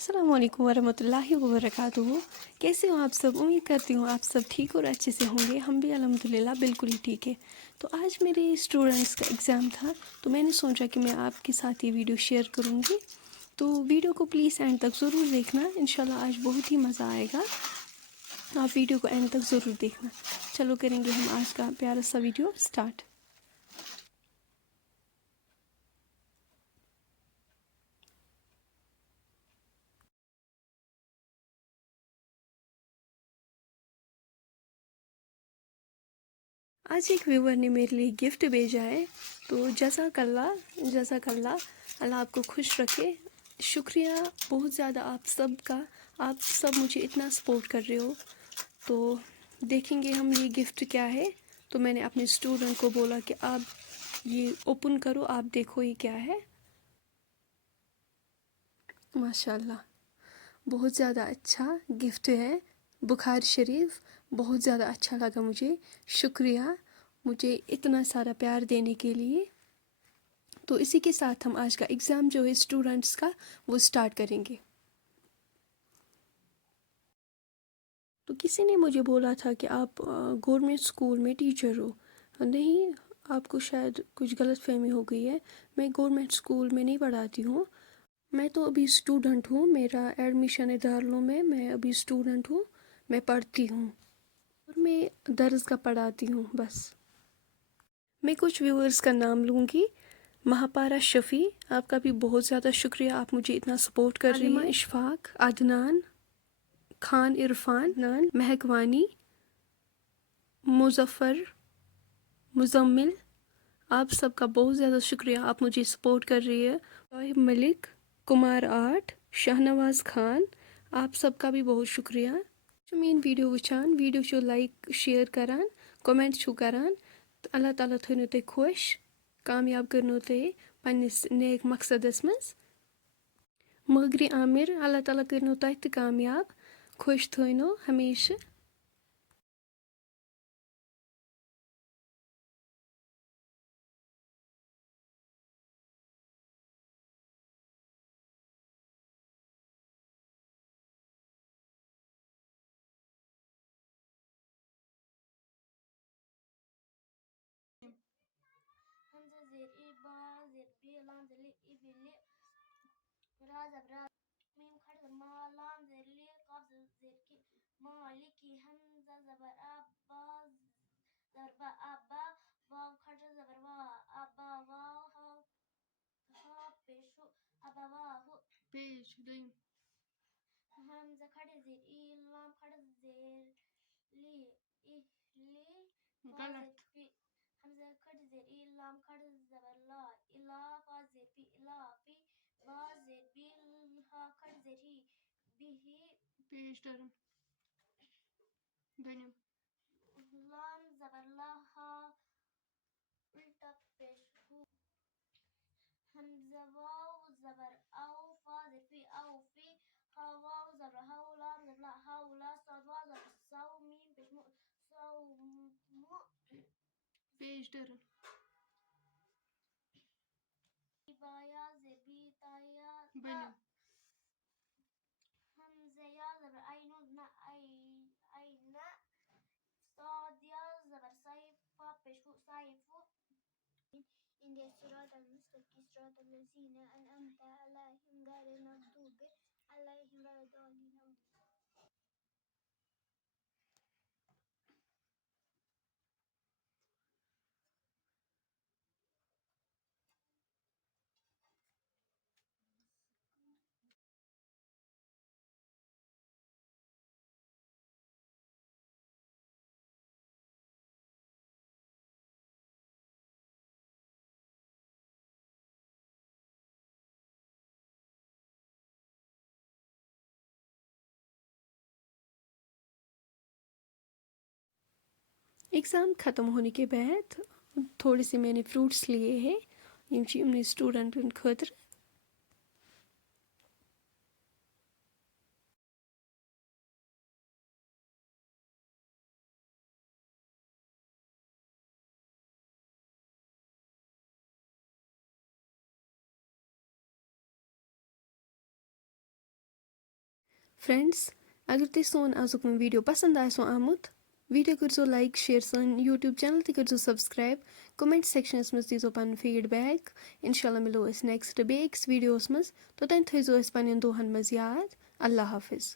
अस्सलाम वालेकुम वरहमतुल्लाहि वबरकातुहू। कैसे हो आप सब? उम्मीद करती हूँ आप सब ठीक और अच्छे से होंगे। हम भी अल्हम्दुलिल्लाह बिल्कुल ही ठीक है। तो आज मेरे स्टूडेंट्स का एग्ज़ाम था, तो मैंने सोचा कि मैं आपके साथ ये वीडियो शेयर करूँगी। तो वीडियो को प्लीज़ एंड तक ज़रूर देखना, इंशाल्लाह आज बहुत ही मज़ा आएगा। आप वीडियो को एंड तक ज़रूर देखना। चलो करेंगे हम आज का प्यारा सा वीडियो स्टार्ट। आज एक व्यूवर ने मेरे लिए गिफ्ट भेजा है, तो जज़ाकल्लाह। अल्लाह आपको खुश रखे। शुक्रिया बहुत ज़्यादा आप सब का। आप सब मुझे इतना सपोर्ट कर रहे हो। तो देखेंगे हम ये गिफ्ट क्या है। तो मैंने अपने स्टूडेंट को बोला कि आप ये ओपन करो, आप देखो ये क्या है। माशाल्लाह बहुत ज़्यादा अच्छा गिफ्ट है। बुखारी शरीफ बहुत ज़्यादा अच्छा लगा मुझे। शुक्रिया मुझे इतना सारा प्यार देने के लिए। तो इसी के साथ हम आज का एग्ज़ाम जो है स्टूडेंट्स का वो स्टार्ट करेंगे। तो किसी ने मुझे बोला था कि आप गवर्नमेंट स्कूल में टीचर हो। नहीं, आपको शायद कुछ गलतफहमी हो गई है। मैं गवर्नमेंट स्कूल में नहीं पढ़ाती हूँ। मैं तो अभी स्टूडेंट हूँ। मेरा एडमिशन है दारुल में। मैं अभी स्टूडेंट हूँ। मैं पढ़ती हूँ और मैं दर्स का पढ़ाती हूँ बस। मैं कुछ व्यूअर्स का नाम लूँगी। महापारा शफ़ी, आपका भी बहुत ज़्यादा शुक्रिया, आप मुझे इतना सपोर्ट कर रही हैं। इशफाक, अदनान खान, इरफान, नान, महकवानी, मुजफ़्फ़र, मुज़म्मिल, आप सबका बहुत ज़्यादा शुक्रिया, आप मुझे सपोर्ट कर रही है। तोहिब मलिक, कुमार आर्ट, शाहनवाज़ खान, आप सबका भी बहुत शुक्रिया। मीन वीडियो वुचान, वीडियो छो लाइक शेयर करान, कमेंट छो करान। तो अल्लाह ताला थोनो ते खुश, कामयाब करनो ते पन्निस नेक मकसदस मस। मगरी आमिर, अल्लाह ताला करनो तह ते कामयाब, खुश थोनो हमेशा। همزة زير إي با زير بي لام زير لي إي بي لي را زبر ميم خرز ما لام زير لي قاف زير كي مالكي همزة زبر أبا زبر با أبا واو خرز زبر وا أبا واو ها بيشو أبا واهو بيش دين همزة خرز زير إي لام خرز زير لي إي لي غلط همزة کٹ زیر ای لام کٹ زبر لا الا فا زیر بی الا فی با زیر بی ها کٹ زیر ہی بی ہی پیش دارم benim لام زبر لا ها الٹا پیش ہو همزة واو زبر او فا زیر بی او فی ها واو زبر هاو لام زبر لا هاو لا صاد واو زبر سو میم پیش مو سو مو پیش دارم بایا زبی تایا benim همزة يا زبر أين نا أين صاد يا زبر صيف بشو صيف إن الصراط المستقيم صراط الذين أنعمت عليهم غير المغضوب عليهم ولا الضالين. एग्ज़ाम ख़त्म होने के बाद थोड़े से मैंने फ्रूट्स लिए हैं, यम स्टूडेंट खतर। फ्रेंड्स अगर तुम सोन आजुक वीडियो पसंद आसो आमुत वीडियो करो लाइक शेयर सन यूट्यूब चैनल ती करो सब्सक्राइब कमेंट सेक्शनस मज दीजो पन फीडबैक इंशाल्लाह मिलो नेक्स्ट बेक्स वीडियोस मज तो तन थो पन दोहन मज याद अल्लाह हाफिज।